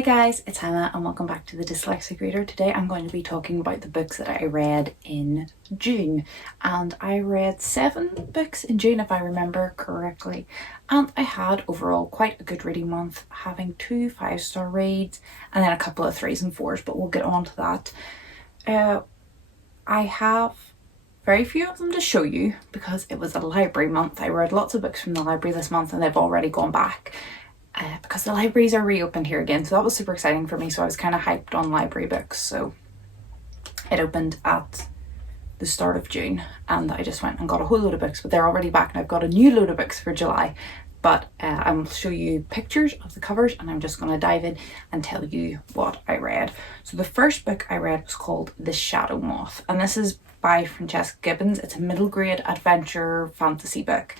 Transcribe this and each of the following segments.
Hi guys, it's Hannah and welcome back to the Dyslexic Reader. Today I'm going to be talking about the books that I read in June, and I read 7 books in June if I remember correctly, and I had overall quite a good reading month, having 2 5-star reads and then a couple of 3s and 4s, but we'll get on to that. I have very few of them to show you because it was a library month. I read lots of books from the library this month and they've already gone back. Because the libraries are reopened here again, so that was super exciting for me. So I was kind of hyped on library books. So it opened at the start of June and I just went and got a whole load of books, but they're already back and I've got a new load of books for July. But I'll show you pictures of the covers and I'm just going to dive in and tell you what I read. So the first book I read was called The Shadowmoth, and this is by Francesca Gibbons. It's a middle grade adventure fantasy book.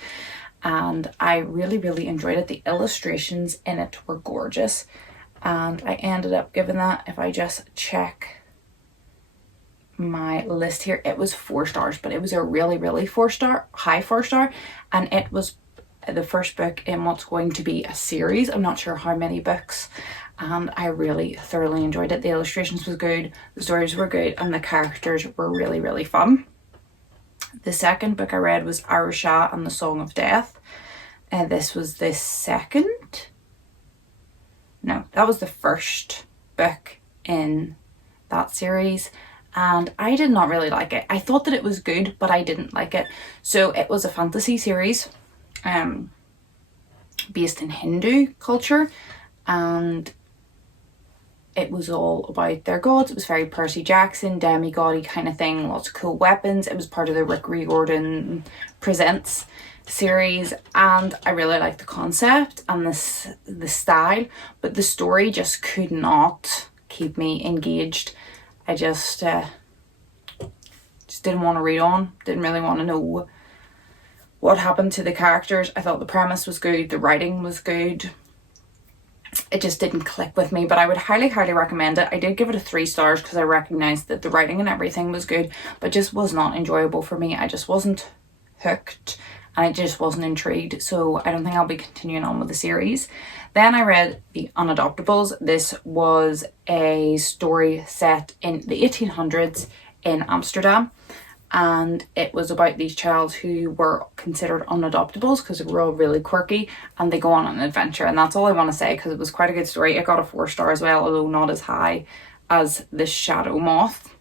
And I really enjoyed it. The illustrations in it were gorgeous, and I ended up giving that, if I just check my list here, it was 4 stars, but it was a really 4-star, high 4-star, and it was the first book in what's going to be a series. I'm not sure how many books, and I really thoroughly enjoyed it. The illustrations was good, the stories were good, and the characters were really fun. The second book I read was Rusha and the Song of Death. This was the that was the first book in that series, and I did not really like it. I thought that it was good, but I didn't like it. So it was a fantasy series based in Hindu culture, and it was all about their gods. It was very Percy Jackson, demigod-y kind of thing, lots of cool weapons. It was part of the Rick Riordan Presents series, and I really liked the concept and the style, but the story just could not keep me engaged. I just didn't want to read on, didn't really want to know what happened to the characters. I thought the premise was good, the writing was good. It just didn't click with me, but I would highly recommend it. I did give it a 3 stars because I recognized that the writing and everything was good, but just was not enjoyable for me. I just wasn't hooked and I just wasn't intrigued, so I don't think I'll be continuing on with the series. Then I read The Unadoptables. This was a story set in the 1800s in Amsterdam, and it was about these childs who were considered unadoptables because they were all really quirky, and they go on an adventure, and that's all I want to say because it was quite a good story. It got a 4 star as well, although not as high as The Shadowmoth.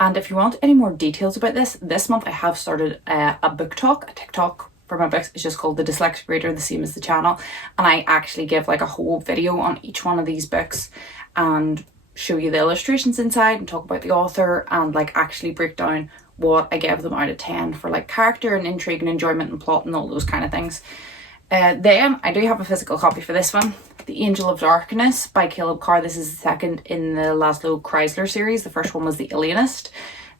And if you want any more details about this month I have started a book talk, a TikTok for my books. It's just called The Dyslexic Reader, the same as the channel, and I actually give like a whole video on each one of these books and show you the illustrations inside and talk about the author and like actually break down what I gave them out of 10 for like character and intrigue and enjoyment and plot and all those kind of things. Then I do have a physical copy for this one, The Angel of Darkness by Caleb Carr. This is the second in the Laszlo Chrysler series. The first one was The Alienist.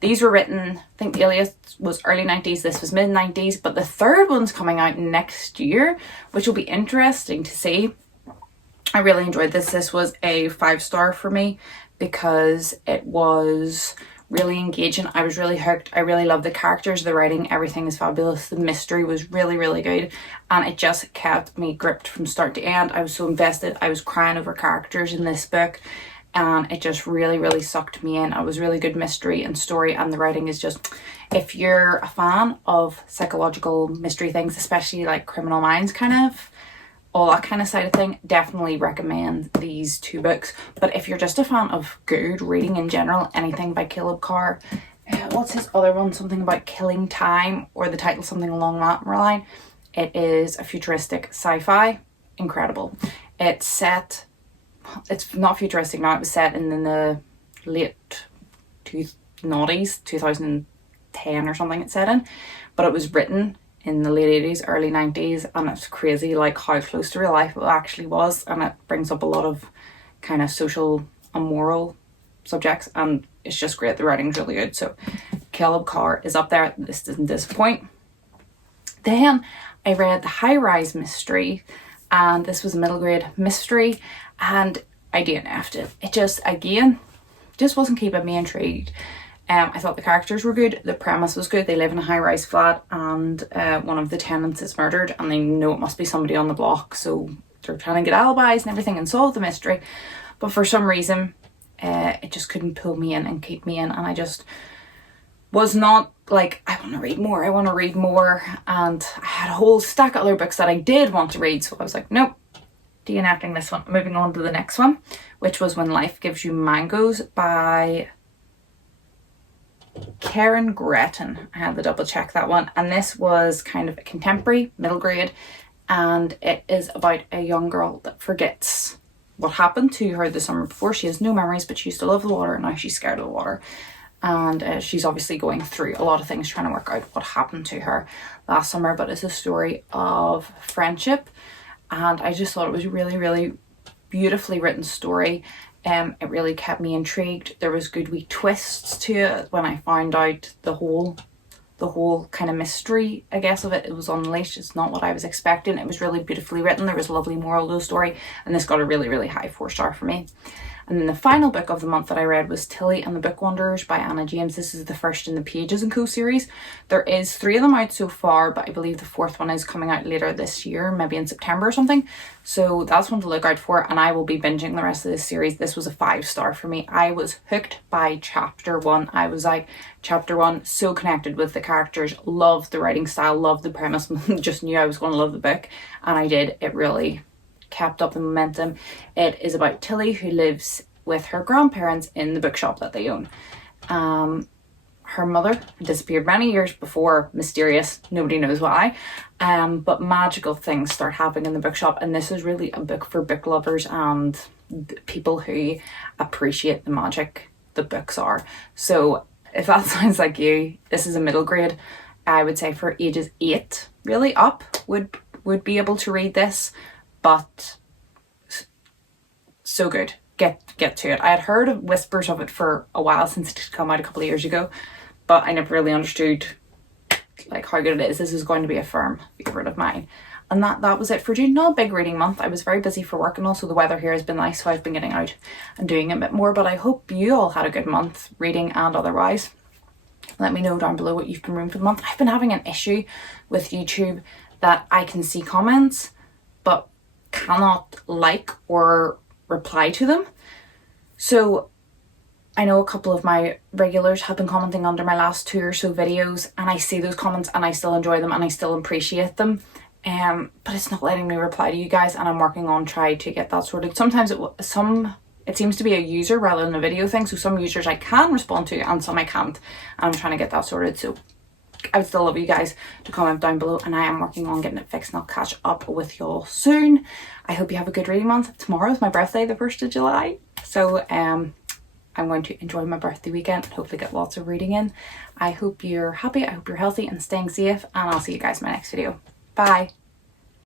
These were written, I think The Alienist was early 90s, this was mid 90s, but the third one's coming out next year, which will be interesting to see. I really enjoyed this. This was a 5-star for me because it was really engaging. I was really hooked. I really loved the characters, the writing, everything is fabulous. The mystery was really good, and it just kept me gripped from start to end. I was so invested. I was crying over characters in this book, and it just really sucked me in. It was really good mystery and story, and the writing is just, if you're a fan of psychological mystery things, especially like Criminal Minds kind of, all that kind of side of thing, definitely recommend these 2 books. But if you're just a fan of good reading in general, anything by Caleb Carr, what's his other one, something about killing time, or the title something along that line, it is a futuristic sci-fi, incredible. It's not futuristic now, it was set in the late 2010 or something it's set in, but it was written in the late 80s, early 90s, and it's crazy like how close to real life it actually was, and it brings up a lot of kind of social and moral subjects, and it's just great. The writing's really good, so Caleb Carr is up there. This doesn't disappoint. Then I read The Highrise Mystery, and this was a middle grade mystery, and I DNF'd it. It just wasn't keeping me intrigued. I thought the characters were good, the premise was good. They live in a high-rise flat and one of the tenants is murdered and they know it must be somebody on the block, so they're trying to get alibis and everything and solve the mystery. But for some reason, it just couldn't pull me in and keep me in. And I just was not like, I want to read more, I want to read more. And I had a whole stack of other books that I did want to read. So I was like, nope, DNFing this one. Moving on to the next one, which was When Life Gives You Mangoes by Karen Gretton. I had to double check that one. And this was kind of a contemporary, middle grade. And it is about a young girl that forgets what happened to her the summer before. She has no memories, but she used to love the water, and now she's scared of the water. And she's obviously going through a lot of things trying to work out what happened to her last summer. But it's a story of friendship, and I just thought it was a really, really beautifully written story. It really kept me intrigued. There was good wee twists to it when I found out the whole kind of mystery, I guess, of it. It was unleashed. It's not what I was expecting. It was really beautifully written. There was a lovely moral to the story, and this got a really, really high 4-star for me. And then the final book of the month that I read was Tilly and the Book Wanderers by Anna James. This is the first in the Pages & Co series. There is 3 of them out so far, but I believe the 4th one is coming out later this year, maybe in September or something. So that's one to look out for, and I will be binging the rest of this series. This was a 5-star for me. I was hooked by chapter 1. I was like, chapter 1, so connected with the characters, loved the writing style, loved the premise, just knew I was going to love the book, and I did. It really kept up the momentum. It is about Tilly, who lives with her grandparents in the bookshop that they own. Her mother disappeared many years before, mysterious, nobody knows why, but magical things start happening in the bookshop, and this is really a book for book lovers and people who appreciate the magic the books are. So if that sounds like you, this is a middle grade. I would say for ages 8 really up would be able to read this, but so good. Get to it. I had heard whispers of it for a while since it had come out a couple of years ago, but I never really understood like how good it is. This is going to be a firm favourite of mine. And that was it for June. Not a big reading month. I was very busy for work, and also the weather here has been nice, so I've been getting out and doing a bit more. But I hope you all had a good month, reading and otherwise. Let me know down below what you've been reading for the month. I've been having an issue with YouTube that I can see comments but cannot like or reply to them. So I know a couple of my regulars have been commenting under my last 2 or so videos, and I see those comments and I still enjoy them and I still appreciate them. But it's not letting me reply to you guys, and I'm working on trying to get that sorted. Sometimes it seems to be a user rather than a video thing, so some users I can respond to and some I can't, and I'm trying to get that sorted. So I would still love you guys to comment down below, and I am working on getting it fixed, and I'll catch up with y'all soon. I hope you have a good reading month. Tomorrow is my birthday, the 1st of July, so I'm going to enjoy my birthday weekend and hopefully get lots of reading in. I hope you're happy, I hope you're healthy and staying safe, and I'll see you guys in my next video. Bye.